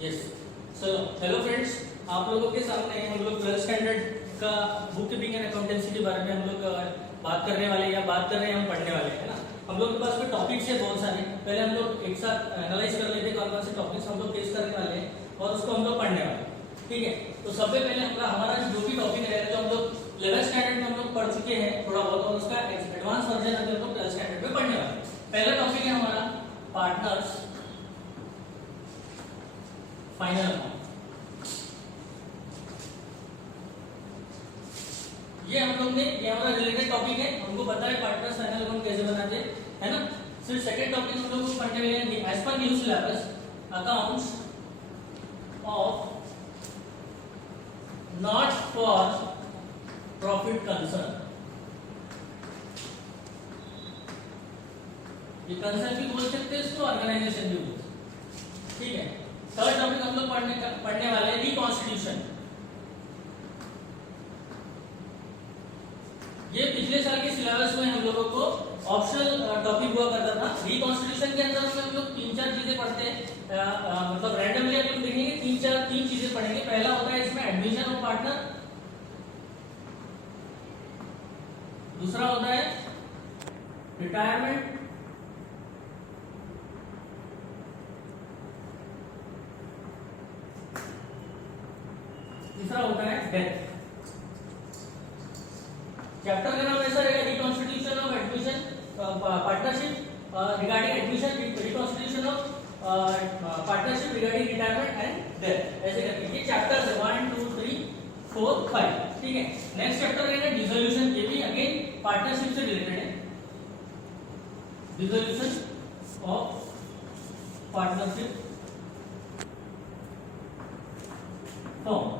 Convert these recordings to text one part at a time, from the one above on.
Yes. So hello friends, आप लोगों के सामने हम लोग 12th स्टैंडर्ड का बुक कीपिंग एंड अकाउंटेंसी के बारे में हम लोग बात करने वाले हैं या बात कर रहे हैं, हम पढ़ने वाले हैं ना। हम लोग के पास कोई टॉपिक्स है बहुत सारे, पहले हम लोग एक साथ एनालाइज कर लेते हैं कौन कौन से टॉपिक्स हम लोग फेस करने वाले हैं और उसको हम लोग पढ़ने वाले हैं, ठीक है। तो सबसे पहले हमारा जो भी टॉपिक रहेगा, जो हम लोग 11th स्टैंडर्ड में हम लोग पढ़ चुके हैं थोड़ा बहुत, और उसका एडवांस वर्जन अभी हम लोग 12th स्टैंडर्ड में पढ़ने वाले हैं। पहला टॉपिक है हमारा पार्टनर्स फाइनल अमाउंट। ये हम लोग ने, ये हमारा रिलेटेड टॉपिक है, हमको पता है पार्टनर्स फाइनल अमाउंट कैसे बनाते हैं, है ना। फिर सेकंड टॉपिक हम लोग पढ़ने वाले हैं as per new syllabus accounts of not for profit concern. ये कंसर्न भी बोल सकते हैं इसको, ऑर्गेनाइजेशन भी बोल सकते हैं, ठीक है। थर्ड टॉपिक हम लोग पढ़ने वाले हैं रिकॉन्स्टिट्यूशन। ये पिछले साल के सिलेबस में हम लोगों को ऑप्शनल टॉपिक हुआ करता था। रिकॉन्स्टिट्यूशन के अंदर में हम लोग 3-4 चीजें पढ़ते हैं, मतलब रैंडमली हम लोग देखेंगे, 3 चीजें पढ़ेंगे। पहला होता है इसमें एडमिशन ऑफ पार्टनर, दूसरा होता है रिटायरमेंट, तीसरा होता है डेथ। चैप्टर का नाम ऐसा रहेगा, reconstitution of admission partnership regarding admission, reconstitution of partnership regarding retirement and death, ऐसे करके ये चैप्टर है 1 2 3 4 5, ठीक है। नेक्स्ट चैप्टर रहेगा डिसोल्यूशन, ये भी अगेन पार्टनरशिप से रिलेटेड है, dissolution of partnership form.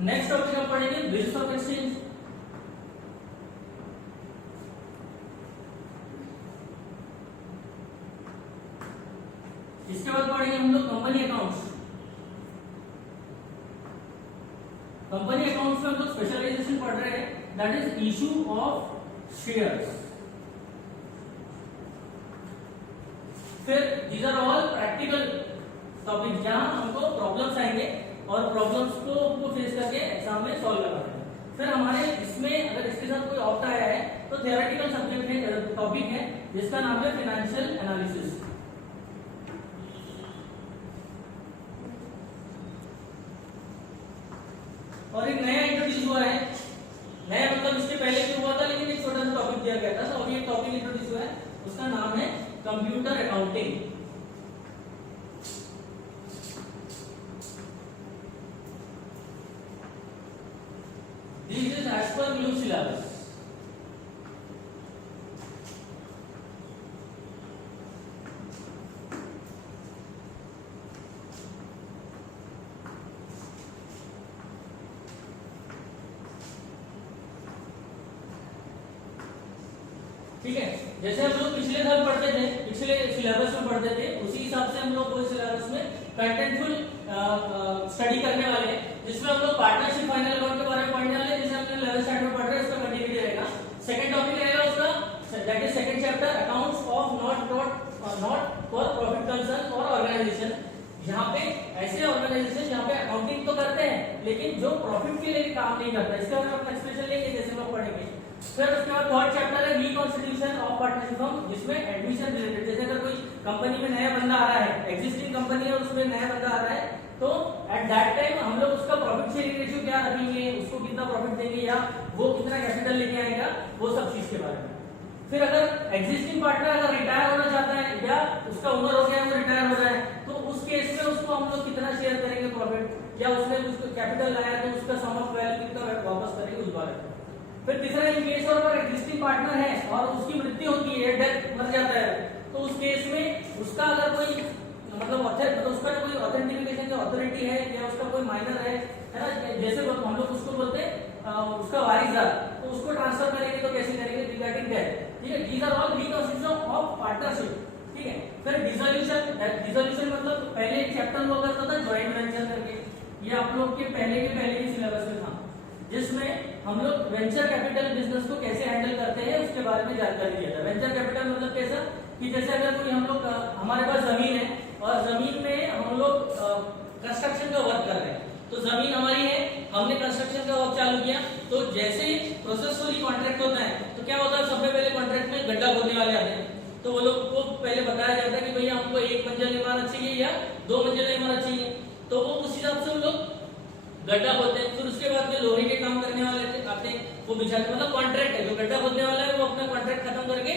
Next topic हम पढ़ेंगे बिल्स ऑफ एक्सचेंज। इसके बाद पढ़ेंगे हम लोग कंपनी अकाउंट्स। कंपनी अकाउंट्स में हम लोग स्पेशलाइजेशन पढ़ रहे हैं, that is issue of shares. फिर these are all practical topic, जहां हमको प्रॉब्लम्स आएंगे और प्रॉब्लम्स को हमको फेस करके एग्जाम में सॉल्व करना है। फिर हमारे इसमें अगर इसके साथ कोई ऑप्ट आया है तो थियोरेटिकल सब्जेक्ट है, टॉपिक है जिसका नाम है फाइनेंशियल एनालिसिस। और एक नया इंट्रोड्यूस हुआ है, नया मतलब इसके पहले भी हुआ था लेकिन एक छोटा सा टॉपिक दिया गया था, तो अभी एक टॉपिक इंट्रोड्यूस हुआ है, उसका नाम है computer accounting. This is as per new syllabus. ठीक है, जैसे हम लोग पिछले साल पढ़ते थे, पिछले सिलेबस में पढ़ते थे, उसी हिसाब से हम लोग पूरे सिलेबस में कंटेंटफुल स्टडी करने वाले हैं, जिसमें हम लोग पार्टनरशिप फाइनल अकाउंट के बारे में पढ़ने वाले हैं, जैसे हमने 11th स्टैंडर्ड में पढ़ रहे हैं, उसका कंटिन्यूटी रहेगा। सेकंड टॉपिक रहेगा उसका, that is second chapter accounts of not for profit concern और ऑर्गेनाइजेशन। यहाँ पे ऐसे ऑर्गेनाइजेशन जहाँ पे अकाउंटिंग तो करते हैं लेकिन जो प्रॉफिट के लिए काम नहीं करता, इसके बारे में अपना एक्सप्रेशन लेंगे जैसे लोग पढ़ेंगे। फिर उसके बाद थर्ड चैप्टर है रिकॉन्स्टिट्यूशन ऑफ पार्टनरशिप फॉर्म, जिसमें एडमिशन रिलेटेड, जैसे अगर कोई कंपनी में नया बंदा आ रहा है, एग्जिस्टिंग कंपनी है उसमें नया बंदा आ रहा है, तो एट दैट टाइम हम लोग उसका प्रॉफिट शेयरिंग रेशियो क्या रखेंगे, उसको कितना प्रॉफिट देंगे या वो कितना कैपिटल लेके आएगा, वो सब चीज के बारे में। फिर अगर एग्जिस्टिंग पार्टनर अगर रिटायर होना चाहता है या उसका उम्र हो गया, वो रिटायर हो रहा है, तो उस केस में उसको हम लोग कितना शेयर करेंगे प्रॉफिट, या उसने उसको कैपिटल लाया तो उसका सम ऑफ वैल्यू कितना वापस करेंगे, उस बारे में। फिर तीसरा, इन केस और अगर एग्जिस्टिंग पार्टनर है और उसकी मृत्यु होती है, डेथ, मर जाता है, तो उस केस में उसका अगर कोई मतलब उसका कोई ऑथेंटिफिकेशन की अथॉरिटी है या उसका कोई माइनर है ना, जैसे हम लोग उसको बोलते हैं उसका वारिसदार, तो उसको ट्रांसफर करेंगे तो कैसे करेंगे, रिगार्डिंग डेथ, ठीक है। These are all reconstitution of partnership, ठीक है। फिर डिसोल्यूशन मतलब पहले एक चैप्टर हुआ करता था जॉइंट वेंचर करके, ये आप लोग के पहले के सिलेबस में था, जिसमें हम लोग वेंचर कैपिटल बिजनेस को कैसे हैंडल करते हैं उसके बारे में जानकारी दिया था। वेंचर कैपिटल मतलब कैसा कि जैसे अगर कोई हम लोग हमारे पास जमीन है और जमीन में कंस्ट्रक्शन का वर्क कर रहे हैं, तो जमीन हमारी है, हमने कंस्ट्रक्शन का वर्क चालू किया, तो जैसे प्रोसेसफुली कॉन्ट्रैक्ट होता है तो क्या होता है, सबसे पहले कॉन्ट्रैक्ट में गड्ढा खोदने वाले आते हैं, तो वो लोग को पहले बताया जाता है कि भैया हमको 1 मंजिल इमारत चाहिए या 2 मंजिल इमारत चाहिए, तो वो उस हिसाब से वो लोग गड्ढा खोदते हैं। फिर उसके बाद जो लोहे के काम करने वाले आते हैं वो बिछाते, मतलब कॉन्ट्रैक्ट है, जो गड्ढा खोदने वाला है वो अपना कॉन्ट्रैक्ट खत्म करके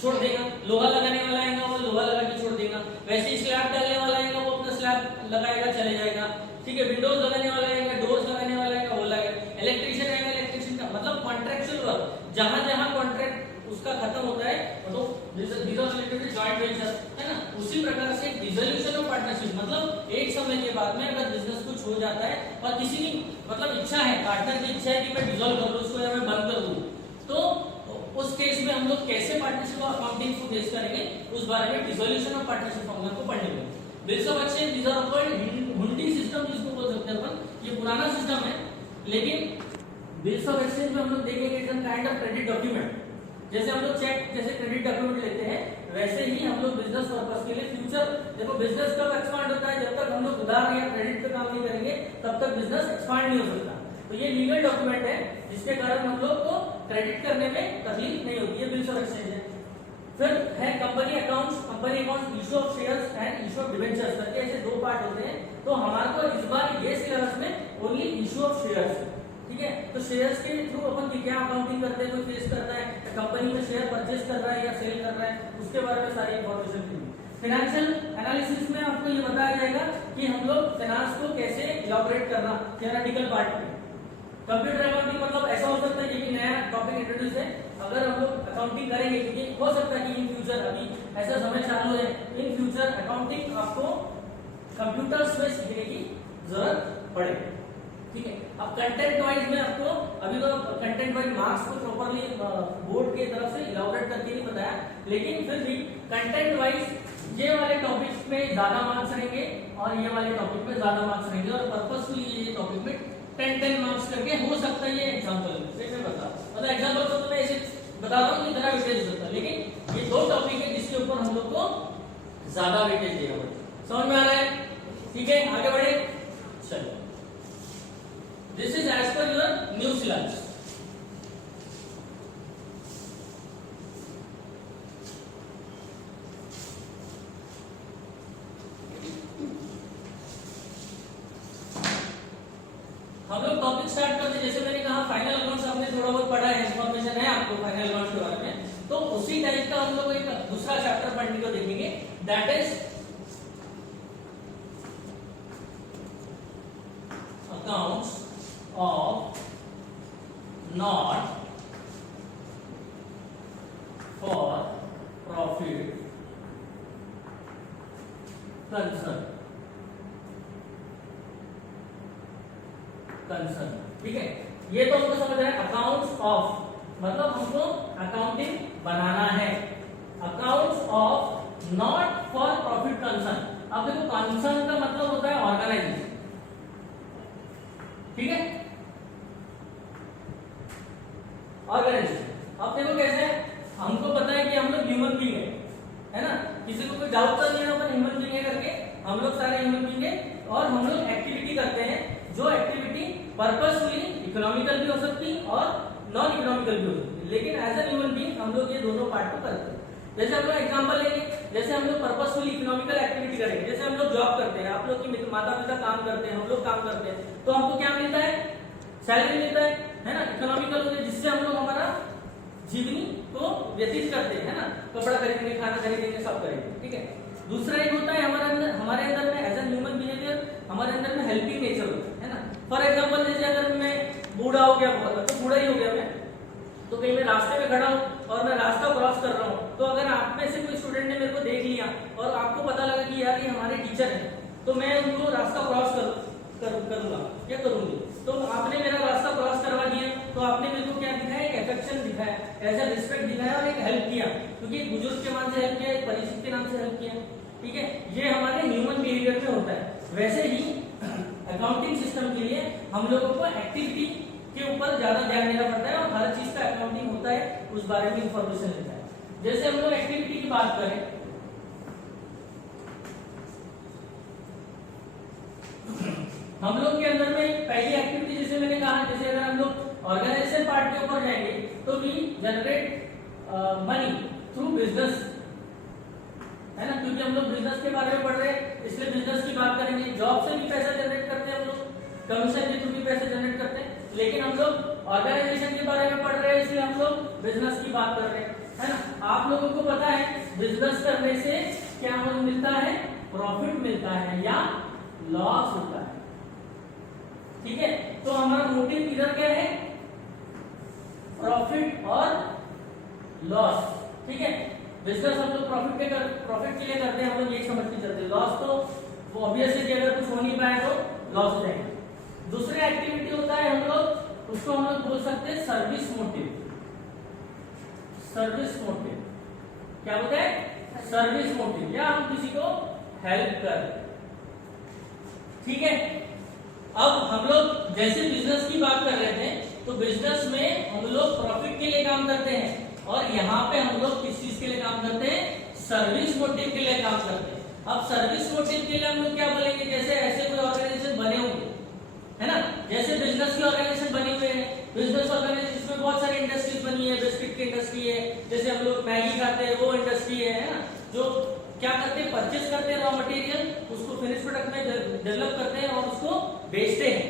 छोड़ देगा, लोहा लगाने वाला आएगा वो लोहा लगा के छोड़ देगा, वैसे ही स्लैब डालने वाला आएगा वो अपना स्लैब लगाएगा चले जाएगा, ठीक है, विंडोज लगाने वाला आएगा, डोर्स लगाने वाला आएगा वो लगाएगा, इलेक्ट्रिशियन आएगा इलेक्ट्रिशियन का, मतलब कॉन्ट्रैक्चुअल वर्क जहां जहां कॉन्ट्रैक्ट उसका खत्म होता है तो this is related to joint venture, है ना। उसी प्रकार से डिसोल्यूशन ऑफ पार्टनरशिप, मतलब एक समय के बाद में अगर बिजनेस कुछ हो जाता है और किसी की मतलब इच्छा है, पार्टनर की इच्छा है कि मैं डिसॉल्व कर दूं उसको या मैं बंद कर दूं, तो उस केस में हम लोग कैसे पार्टनरशिप और अकाउंटिंग को फेस करेंगे, उस बारे में डिसोल्यूशन ऑफ पार्टनरशिप फॉर्मूला को पढ़ेंगे। Bills of exchange this are called hundi system, जिसको बोल सकते हैं अपन, ये पुराना सिस्टम है, लेकिन बिल्स ऑफ एक्सचेंज में हम लोग देखेंगे it's an kind of credit document, जैसे हम लोग चेक जैसे क्रेडिट डॉक्यूमेंट लेते हैं वैसे ही हम लोग बिजनेस पर्पस के लिए फ्यूचर, देखो बिजनेस कब एक्सपांड होता है, जब तक हम लोग उधार या क्रेडिट पे काम नहीं करेंगे तब तक बिजनेस एक्सपांड नहीं हो सकता, तो ये लीगल डॉक्यूमेंट है जिसके कारण हम लोग को क्रेडिट करने में तकलीफ नहीं होती है, बिल्स ऑफ एक्सचेंज है। फिर है company accounts, company accounts, issue of shares and issue of debentures करके ऐसे 2 पार्ट होते हैं, तो हमारे को इस बार ये सिलेबस में ओनली इशू ऑफ शेयर्स, ठीक है, तो शेयर्स के थ्रू अपन की क्या अकाउंटिंग करते हैं, कोई फेस करता है कंपनी में शेयर परचेज कर रहा है या सेल कर रहा है, उसके बारे में सारी इंफॉर्मेशन दी। फाइनेंशियल एनालिसिस में आपको ये बताया जाएगा कि हम लोग फाइनेंस को कैसे इलैबोरेट करना, थ्योरेटिकल पार्ट में। कंप्यूटर अकाउंटिंग मतलब ऐसा हो सकता है, ये भी नया टॉपिक इंट्रोड्यूस है, अगर हम लोग अकाउंटिंग करेंगे क्योंकि हो सकता है कि इन फ्यूचर, अभी ऐसा समय चालू है, इन फ्यूचर अकाउंटिंग आपको कंप्यूटर्स में सीखने की जरूरत पड़े, ठीक है। अब कंटेंट वाइज में आपको अभी तो कंटेंट वाइज मार्क्स को प्रॉपर्ली बोर्ड की तरफ से इलैबोरेट करके नहीं बताया, लेकिन फिर भी कंटेंट वाइज ये वाले टॉपिक्स में ज्यादा मार्क्स रहेंगे और ये वाले टॉपिक में ज्यादा मार्क्स रहेंगे, और पर्पसफुली ये टॉपिक में 10-10 मार्क्स करके हो सकता है ये एग्जांपल में बता, मतलब एग्जांपल तो मैं ऐसे बता रहा हूँ इतना वेटेज हो सकता है, लेकिन ये 2 टॉपिक है जिसके ऊपर हम लोग को ज्यादा वेटेज दिया हुआ है, समझ में आ रहा है, ठीक है, आगे बढ़े, चलो। This is as per your new syllabus. हम लोग टॉपिक स्टार्ट करते, जैसे मैंने कहा फाइनल अकाउंट्स आपने थोड़ा बहुत पढ़ा है, इंफॉर्मेशन है आपको फाइनल अकाउंट्स के बारे में, तो उसी टाइप का हम लोग एक दूसरा चैप्टर पढ़ने को देखेंगे, that is accounts of not for profit concern, ठीक है, ये तो हमको समझ रहा है। अकाउंट्स ऑफ मतलब हमको अकाउंटिंग बनाना है, accounts of not for profit concern, अब देखो कंसर्न का मतलब होता है ऑर्गेनाइजेशन, ठीक है, ऑर्गेनाइजेशन। अब देखो कैसे, हमको पता है कि हम लोग ह्यूमन बीइंग है ना, किसी को कोई डाउट तो नहीं है, अपन ह्यूमन बीइंग है करके, हम लोग सारे ह्यूमन बीइंग है और हम लोग एक्टिविटी करते हैं, जो एक्टिविटी पर्पसफुली इकोनॉमिकल भी हो सकती और नॉन इकोनॉमिकल भी हो सकती, लेकिन एज ए ह्यूमन बीइंग हम लोग ये दोनों पार्ट को करते हैं। जैसे हम लोग एग्जांपल लेंगे, जैसे हम लोग पर्पसफुली इकोनॉमिकल एक्टिविटी करेंगे, जैसे हम लोग जॉब करते हैं, आप लोग की माता पिता काम करते हैं, हम लोग काम करते हैं, तो हमको क्या मिलता है, सैलरी मिलता है ना, इकोनॉमिकल होते हैं, जिससे हम लोग हमारा जीवनी को व्यतीत करते हैं, है ना, कपड़ा खरीदेंगे, खाना खरीदेंगे, सब करेंगे, ठीक है। दूसरा एक होता है हमारे अंदर में एज ए ह्यूमन बिहेवियर, हमारे अंदर में हेल्पिंग नेचर होता है ना। फॉर एग्जांपल जैसे अगर मैं बूढ़ा हो गया, बहुत तो बूढ़ा ही हो गया मैं, तो कहीं मैं रास्ते में खड़ा हूँ और मैं रास्ता क्रॉस कर रहा हूँ, तो अगर आप में से कोई स्टूडेंट ने मेरे को देख लिया और आपको पता लगा कि यार ये हमारे टीचर हैं, तो मैं उनको रास्ता क्रॉस करूंगा या करूंगी, तो आपने मेरा रास्ता क्रॉस करवा दिया, तो आपने मेरे को क्या दिखाया, एक अफेक्शन दिखाया, एज ए रिस्पेक्ट दिखाया और एक हेल्प किया, क्योंकि एक बुजुर्ग के नाम से हेल्प किया, एक परिचित के नाम से हेल्प किया, ठीक है। ये हमारे ह्यूमन बिहेवियर में होता है। वैसे ही अकाउंटिंग सिस्टम के लिए हम लोगों को एक्टिविटी के ऊपर ज्यादा ध्यान देना पड़ता है और हर चीज का अकाउंटिंग होता है, उस बारे में इंफॉर्मेशन लेता है। जैसे हम लोग एक्टिविटी की बात करें, हम लोग के अंदर में पहली एक्टिविटी जैसे मैंने कहा, जैसे अगर हम लोग ऑर्गेनाइजेशन पार्ट के ऊपर जाएंगे तो we generate money through business, है ना, क्योंकि हम लोग बिजनेस के बारे में पढ़ रहे हैं इसलिए बिजनेस की बात करेंगे। जॉब से भी पैसा जनरेट करते हैं हम लोग, कमीशन के थ्रू भी पैसा जनरेट करते हैं, लेकिन हम लोग ऑर्गेनाइजेशन के बारे में पढ़ रहे हैं इसलिए हम लोग बिजनेस की बात कर रहे हैं, है ना। आप लोगों को पता है बिजनेस करने से क्या मिलता है, प्रॉफिट मिलता है या लॉस होता है, ठीक है। तो हमारा मोटिव इधर क्या है, प्रॉफिट और लॉस, ठीक है। बिजनेस हम लोग प्रॉफिट के लिए करते हैं, हम लोग ये समझ के चलते हैं। लॉस तो वो ऑब्वियसली कि अगर कुछ हो नहीं पाए तो लॉस हो जाएगा। दूसरी एक्टिविटी होता है हम लोग उसको हम लोग बोल सकते हैं सर्विस मोटिव। सर्विस मोटिव क्या होता है, सर्विस मोटिव, या हम किसी को हेल्प कर, ठीक है। अब हम लोग जैसे बिजनेस की बात कर रहे थे तो बिजनेस में हम लोग प्रॉफिट के लिए काम करते हैं, और यहाँ पे हम लोग किस चीज के लिए काम करते हैं, सर्विस मोटिव के लिए काम करते हैं। अब सर्विस मोटिव के लिए हम लोग क्या बोलेंगे, जैसे ऐसे कोई ऑर्गेनाइजेशन बने होंगे, है ना, जैसे बिजनेस की ऑर्गेनाइजेशन बनी हुई है, बिजनेस ऑर्गेनाइजेशन जिसमें बहुत सारी इंडस्ट्रीज बनी है, बिस्किट की इंडस्ट्री है, जैसे हम लोग मैगी खाते हैं वो इंडस्ट्री है ना, जो क्या करते हैं, परचेस करते हैं रॉ मटेरियल, उसको फिनिश प्रोडक्ट में डेवलप करते हैं और उसको बेचते हैं,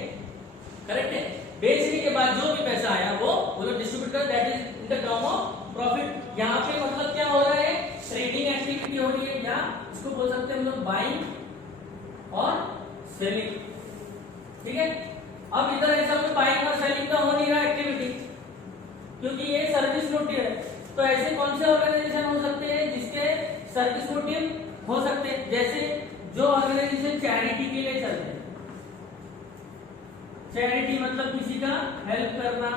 करेक्ट है। बेचने के बाद जो भी पैसा आया वो लोग डिस्ट्रीब्यूट कर, that is in the term of profit. यहाँ पे मतलब क्या हो रहा है, ट्रेडिंग एक्टिविटी हो रही है, या इसको बोल सकते हैं हम लोग बाइंग और सेलिंग, ठीक है। अब इधर ऐसा कोई बाइंग और सेलिंग का हो नहीं रहा एक्टिविटी, क्योंकि ये सर्विस मोटिव है। तो ऐसे कौन से ऑर्गेनाइजेशन हो सकते हैं जिसके सर्विस मोटिव हो सकते हैं, जैसे जो ऑर्गेनाइजेशन चैरिटी के लिए चलते हैं, चैरिटी मतलब किसी का हेल्प करना।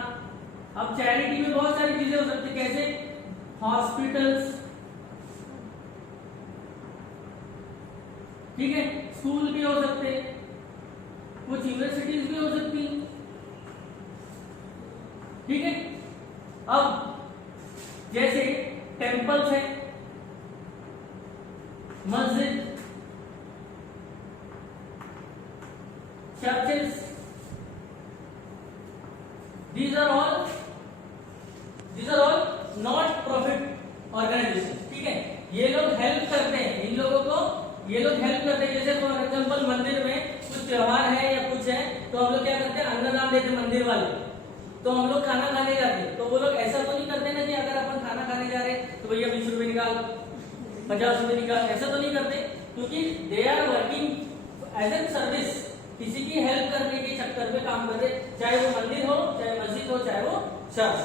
अब चैरिटी में बहुत सारी चीजें हो सकती है, कैसे हॉस्पिटल्स, ठीक है, स्कूल भी हो सकते हैं, कुछ यूनिवर्सिटीज भी हो सकती हैं, ठीक है। अब जैसे टेम्पल्स है, मस्जिद, churches, these are all not profit organization, ठीक है। ये लोग हेल्प करते हैं, इन लोगों को ये लोग हेल्प करते हैं। जैसे फॉर एग्जांपल मंदिर में कुछ त्योहार है या कुछ है तो हम लोग क्या करते हैं, अन्नदान देते हैं मंदिर वाले, तो हम लोग खाना खाने जाते हैं, तो वो लोग ऐसा तो नहीं करते ना कि अगर अपन खाना खाने जा रहे हैं तो भैया 20 रुपए निकाल, 50 रुपए निकाल, ऐसा तो नहीं करते, क्योंकि they are working as an service, किसी की हेल्प करने के चक्कर में काम करते, चाहे वो मंदिर हो, चाहे मस्जिद हो, चाहे वो चर्च,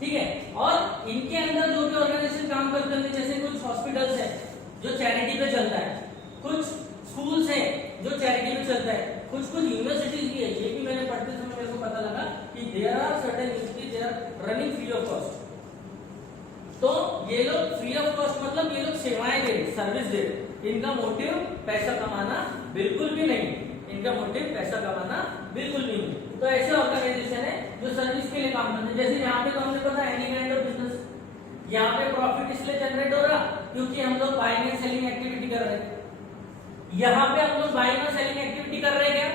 ठीक है। और इनके अंदर जो भी ऑर्गेनाइजेशन काम करते हैं, जैसे कुछ हॉस्पिटल्स है जो चैरिटी पे चलता है, कुछ स्कूल्स है जो चैरिटी पे चलता है, कुछ यूनिवर्सिटीज भी है, ये भी मैंने पढ़ते समय मेरे को पता लगा कि there are certain universities they are running free of cost. तो ये लोग फ्री ऑफ कॉस्ट मतलब ये लोग सेवाएं दे रहे, सर्विस दे रहे, इनका मोटिव पैसा कमाना बिल्कुल भी नहीं, इनका मोटिव पैसा कमाना बिल्कुल भी नहीं। तो ऐसे ऑर्गेनाइजेशन है जो सर्विस के लिए काम करते हैं। जैसे यहाँ पे तो हमने पता है एनी काइंड ऑफ बिजनेस, यहाँ पे प्रॉफिट इसलिए जनरेट हो रहा क्योंकि हम लोग बाइंग एंड सेलिंग एक्टिविटी कर रहे हैं। यहाँ पे हम लोग बाइंग और सेलिंग एक्टिविटी कर रहे हैं क्या,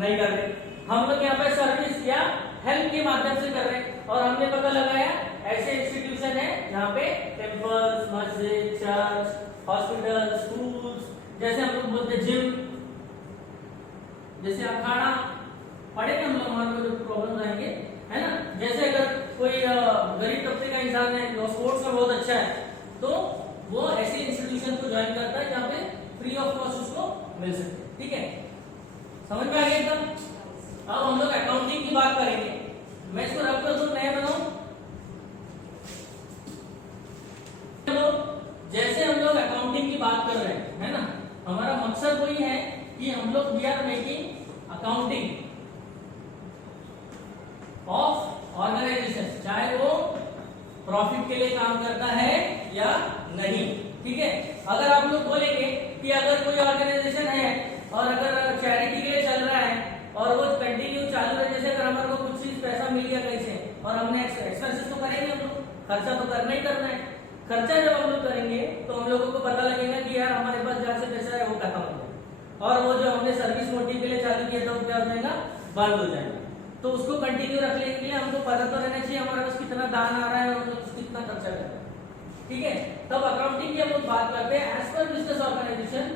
नहीं कर रहे, हम लोग यहाँ पे सर्विस या हेल्प के माध्यम से कर रहे हैं। और हमने पता लगाया ऐसे इंस्टीट्यूशन है जहाँ पे टेम्पल्स, मस्जिद, चर्च, हॉस्पिटल, स्कूल्स, जैसे हम लोग बोलते जिम, जैसे अखाड़ा पढ़ेंगे हम लोग, हमारे को जो प्रॉब्लम आएंगे, है ना। जैसे अगर कोई गरीब तबके का इंसान है जो स्पोर्ट्स में बहुत अच्छा है तो वो ऐसे इंस्टीट्यूशन को ज्वाइन करता है जहाँ पे फ्री ऑफ कॉस्ट उसको मिल सके, ठीक है। समझ में आ गया एकदम। अब हम लोग अकाउंटिंग की बात करेंगे, मैं इसको रब कर दूं, नया बनाऊं। जैसे हम लोग अकाउंटिंग की बात कर रहे हैं, है ना, हमारा मकसद वही है कि हम लोग we are making accounting of organisation, चाहे वो प्रॉफिट के लिए काम करता है या नहीं, ठीक है। अगर आप लोग बोलेंगे कि अगर कोई ऑर्गेनाइजेशन है और अगर चैरिटी के लिए चल रहा है और वो कंटिन्यू चालू है, जैसे अगर हमारे को कुछ चीज पैसा मिल गया कहीं से और हमने एक्सपेंसेस तो करेंगे, हम लोग खर्चा तो करना ही करना है। खर्चा जब हम लोग करेंगे तो हम लोगों को पता लगेगा कि यार हमारे पास जहाँ से पैसा है वो खत्म हो गया, और वो जो हमने सर्विस मोटिव के लिए चालू किया था वो क्या हो जाएगा, बंद हो जाएगा। तो उसको कंटिन्यू रखने के लिए हमको पता तो रहना चाहिए हमारे पास कितना दान आ रहा है और हम लोग कितना खर्चा कर रहे हैं, ठीक है। तब अकाउंटिंग की हम लोग बात करते हैं एज पर बिजनेस ऑर्गेनाइजेशन,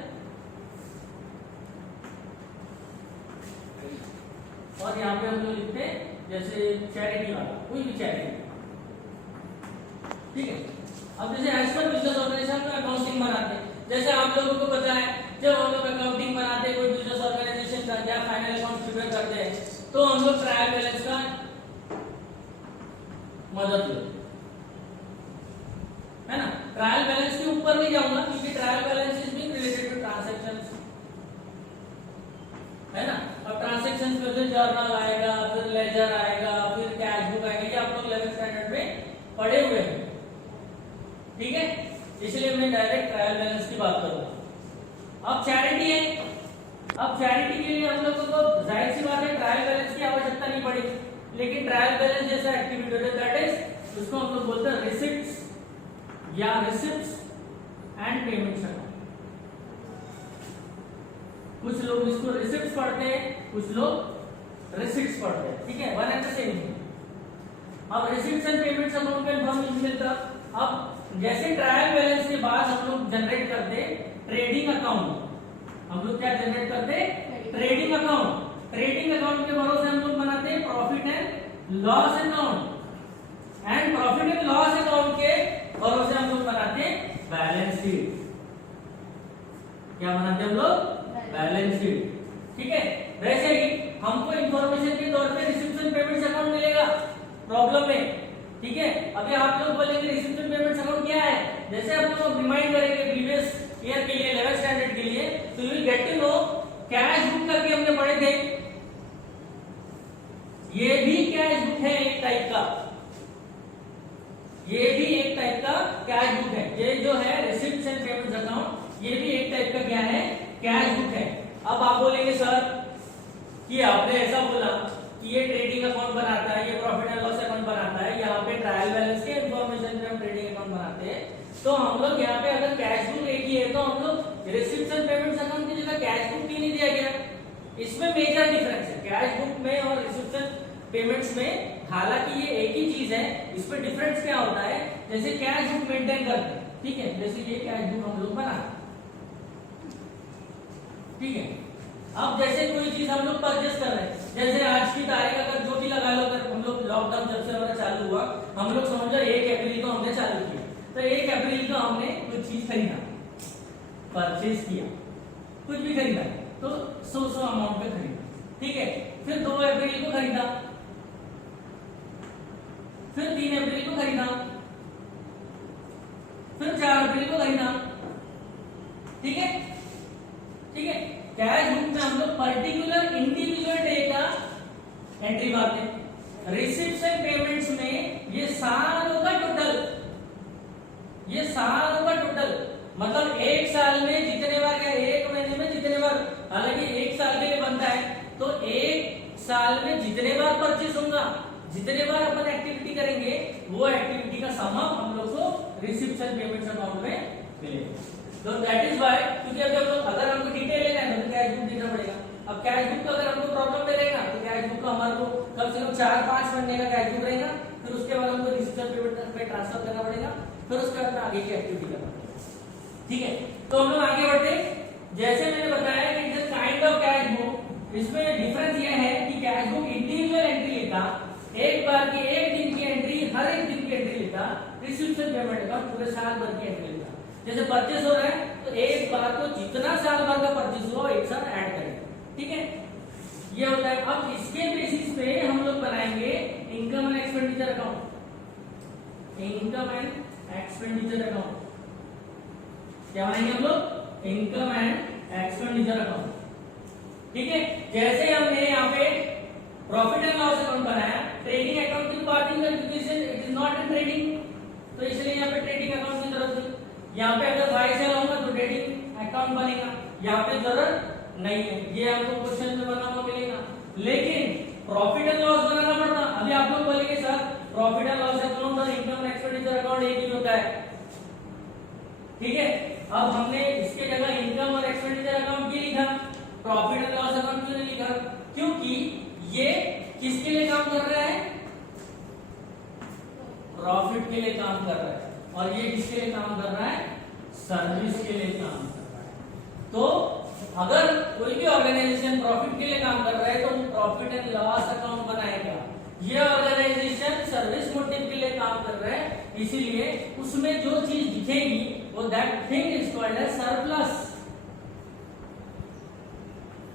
और यहाँ पे हम लोग लिखते हैं जैसे चैरिटी वाला, कोई भी चैरिटी, ठीक है। अब जैसे एज पर बिजनेस ऑर्गेनाइजेशन में अकाउंटिंग बनाते हैं, जैसे आप लोगों को पता है जब हम लोग अकाउंटिंग बनाते हैं कोई बिजनेस ऑर्गेनाइजेशन का या फाइनल अकाउंट प्रिपेयर करते हैं तो हम लोग ट्रायल बैलेंस का मदद लेते है ना। ट्रायल बैलेंस के ऊपर नहीं जाऊंगा क्योंकि trial balance is being related to transactions, है ना। अब ट्रांजैक्शंस में फिर जर्नल आएगा, फिर लेजर आएगा, फिर कैश बुक आएगा, ये आप लोग 11th स्टैंडर्ड में पढ़े हुए हैं, ठीक है। इसलिए मैं डायरेक्ट ट्रायल बैलेंस की बात करूंगा। अब चैरिटी है, अब चैरिटी के लिए हम लोगों को जाहिर सी बात है ट्रायल बैलेंस की आवश्यकता नहीं पड़ेगी, लेकिन ट्रायल बैलेंस जैसा एक्टिविटी होता है दैट इज उसको हम लोग बोलते हैं रिसिप्ट्स या रिसिप्ट्स एंड पेमेंट्स अकाउंट। कुछ लोग इसको रिसिप्ट्स पढ़ते हैं, कुछ लोग रिसिप्ट्स पढ़ते हैं, ठीक है, वन एंड द सेम। अब रिसिप्ट्स एंड पेमेंट्स अकाउंट का इन्फॉर्मेशन मिलता। अब जैसे ट्रायल बैलेंस के बाद हम लोग जनरेट करते ट्रेडिंग अकाउंट, हम लोग क्या जनरेट करते ट्रेडिंग अकाउंट। ट्रेडिंग अकाउंट के भरोसे हम लोग बनाते हैं profit and loss account, and profit and loss account के भरोसे हम लोग बनाते हैं बैलेंस शीट। क्या बनाते हैं हम लोग, बैलेंस शीट, ठीक है। वैसे ही हमको इंफॉर्मेशन के तौर पे रिसिप्ट्स एंड पेमेंट्स अकाउंट मिलेगा प्रॉब्लम में, ठीक है। अभी आप लोग बोलेंगे रिसिप्ट्स एंड पेमेंट्स अकाउंट क्या है, जैसे आप लोग रिमाइंड करेंगे प्रीवियस ईयर के लिए 11th स्टैंडर्ड के लिए, तो you will get to know cash book करके हमने पढ़े थे, ये भी कैश बुक है एक टाइप का, ये भी एक टाइप का कैश बुक है। ये जो है रिसिप्ट्स एंड पेमेंट्स अकाउंट ये भी एक टाइप का क्या है, कैश बुक है। अब आप बोलेंगे सर कि आपने ऐसा बोला कि ये ट्रेडिंग अकाउंट बनाता है, ये प्रॉफिट एंड लॉस अकाउंट बनाता है, यहाँ पे ट्रायल बैलेंस के इंफॉर्मेशन पे हम ट्रेडिंग अकाउंट बनाते हैं, तो हम लोग यहाँ पे अगर कैश बुक एक ही है तो हम लोग रिसिप्ट्स एंड पेमेंट्स अकाउंट की जगह कैश बुक क्यों नहीं दिया गया। इसमें मेजर डिफरेंस है कैश बुक में और रिसिप्ट्स एंड पेमेंट्स में, हालांकि ये एक ही चीज है, इस पे डिफरेंस क्या होता है, जैसे कैश बुक मेंटेन करते हैं, ठीक है, जैसे ये कैश बुक हम लोग बनाते हैं, ठीक है। अब जैसे कोई चीज हम लोग परचेस कर रहे हैं, जैसे आज की तारीख अगर जो भी लगा लो, अगर हम लोग लॉकडाउन जब से हमारा चालू हुआ, हम लोग समझो 1 अप्रैल को हमने चालू किया, तो 1 अप्रैल को हमने कुछ चीज खरीदा, परचेस किया, कुछ भी खरीदा, तो 100 अमाउंट पे खरीदा, ठीक है। फिर 2 अप्रैल को खरीदा, फिर 3 अप्रैल को खरीदा, फिर 4 अप्रैल को खरीदा, ठीक है, ठीक है। कैश बुक में हम लोग पर्टिकुलर इंडिविजुअल डे का एंट्री मारते हैं। रिसिप्ट्स एंड पेमेंट्स में ये सालों का टोटल, ये सालों का टोटल, मतलब एक साल में जितने बार या एक महीने में जितने बार, हालांकि एक साल के लिए बनता है, तो एक साल में जितने बार परचेस होगा, जितने बार अपन एक्टिविटी करेंगे, वो एक्टिविटी का सम हम लोग को रिसिप्ट्स एंड पेमेंट्स अकाउंट में मिलेगा। तो दैट इज व्हाई, क्योंकि अगर हमको डिटेल लेना है तो कैश बुक देना पड़ेगा। अब कैश बुक का अगर हमको प्रॉब्लम में रहेगा तो कैश बुक का हमारे को कम से कम 4-5 महीने का कैश बुक रहेगा, फिर उसके बाद हमको रिसिप्ट्स एंड पेमेंट्स में ट्रांसफर करना पड़ेगा, फिर उसके बाद आगे की एक्टिविटी करना पड़ेगा, ठीक है। तो हम लोग आगे बढ़ते, जैसे मैंने बताया कि it is kind of cash book. इसमें डिफरेंस ये है कि कैश बुक इंडिविजुअल एंट्री लेता, एक बार की एक दिन की एंट्री, हर एक दिन की एंट्री लेता, रिसिप्ट्स एंड पेमेंट अकाउंट पूरे साल भर की एंट्री लेता। जैसे परचेस हो रहा है तो एक बार को जितना साल भर का परचेस हुआ एक साथ ऐड करेंगे, ठीक है, ये होता है। अब इसके बेसिस पे हम लोग बनाएंगे income and expenditure account, income and expenditure account. क्या बनाएंगे हम लोग, इनकम एंड एक्सपेंडिचर अकाउंट, ठीक है। जैसे हमने यहाँ पे प्रॉफिट एंड लॉस अकाउंट बनाया, ट्रेडिंग अकाउंट की बात नहीं करते, it is not in trading, तो इसलिए यहाँ पे ट्रेडिंग अकाउंट की तरफ से, यहाँ पे अगर बाय सेल होगा तो ट्रेडिंग अकाउंट बनेगा, यहाँ पे जरूरत नहीं है, ये हमको क्वेश्चन में बना हुआ मिलेगा। लेकिन प्रॉफिट एंड लॉस बनाना पड़ता, अभी आप लोग बोलेंगे sir profit and loss account और इनकम एंड एक्सपेंडिचर अकाउंट एक ही होता है, ठीक है। अब हमने इसके जगह इनकम और एक्सपेंडिचर अकाउंट क्यों लिखा, कर रहा है? प्रॉफिट के लिए काम कर रहा है, और ये किसके लिए काम कर रहा है? सर्विस के लिए काम कर रहा है। तो अगर कोई भी ऑर्गेनाइजेशन प्रॉफिट के लिए काम कर रहा है तो वो प्रॉफिट एंड लॉस अकाउंट बनाएगा। ये ऑर्गेनाइजेशन सर्विस मोटिव के लिए काम कर रहा है, इसीलिए उसमें जो चीज दिखेगी वो that thing is called as surplus.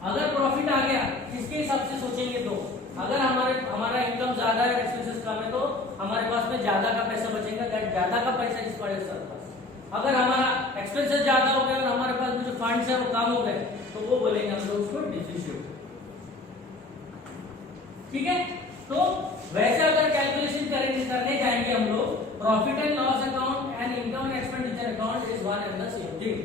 अगर प्रॉफिट आ गया, किसके हिसाब से सोचेंगे? तो अगर हमारा इनकम ज्यादा है, एक्सपेंसेस कम है, तो हमारे पास में ज्यादा का पैसा बचेगा, दैट ज्यादा का पैसा इज कॉल्ड एज सरप्लस। अगर हमारा एक्सपेंसेस ज्यादा हो गए और हमारे पास में जो फंड्स है वो कम हो गए, तो वो बोलेंगे हम लोग उसको डिफिसिट। ठीक है, तो वैसे अगर कैलकुलेशन करने जाएंगे हम लोग, profit and loss account and income and expenditure account is one and the same thing.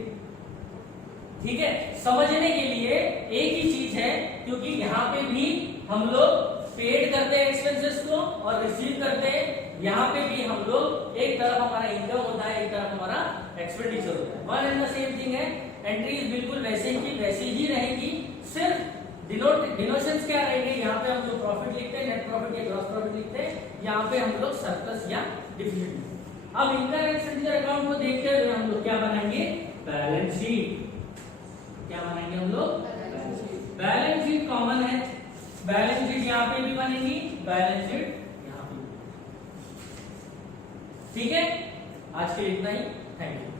ठीक है, समझने के लिए एक ही चीज है, क्योंकि यहाँ पे भी हम लोग पेड करते हैं एक्सपेंसेस को और रिसीव करते हैं। यहाँ पे भी हम लोग एक तरफ हमारा इनकम होता है, एक तरफ हमारा एक्सपेंडिचर होता है। One and the same thing है। एंट्रीज बिल्कुल वैसे की वैसी ही रहेगी, सिर्फ डिनोशंस क्या रहेंगे? यहाँ पे हम लोग प्रॉफिट लिखते हैं, नेट प्रॉफिट या ग्रॉस प्रॉफिट लिखते हैं, यहाँ पे हम लोग सरप्लस या डिफिसिट। अब इनकम एंड एक्सपेंडिचर अकाउंट को देखते हुए हम लोग क्या बनाएंगे? Balance sheet. क्या बनाएंगे हम लोग? बैलेंस शीट कॉमन है, बैलेंस शीट यहाँ पे भी बनेगी, बैलेंस शीट यहाँ पे। ठीक है, आज के लिए इतना ही। Thank you.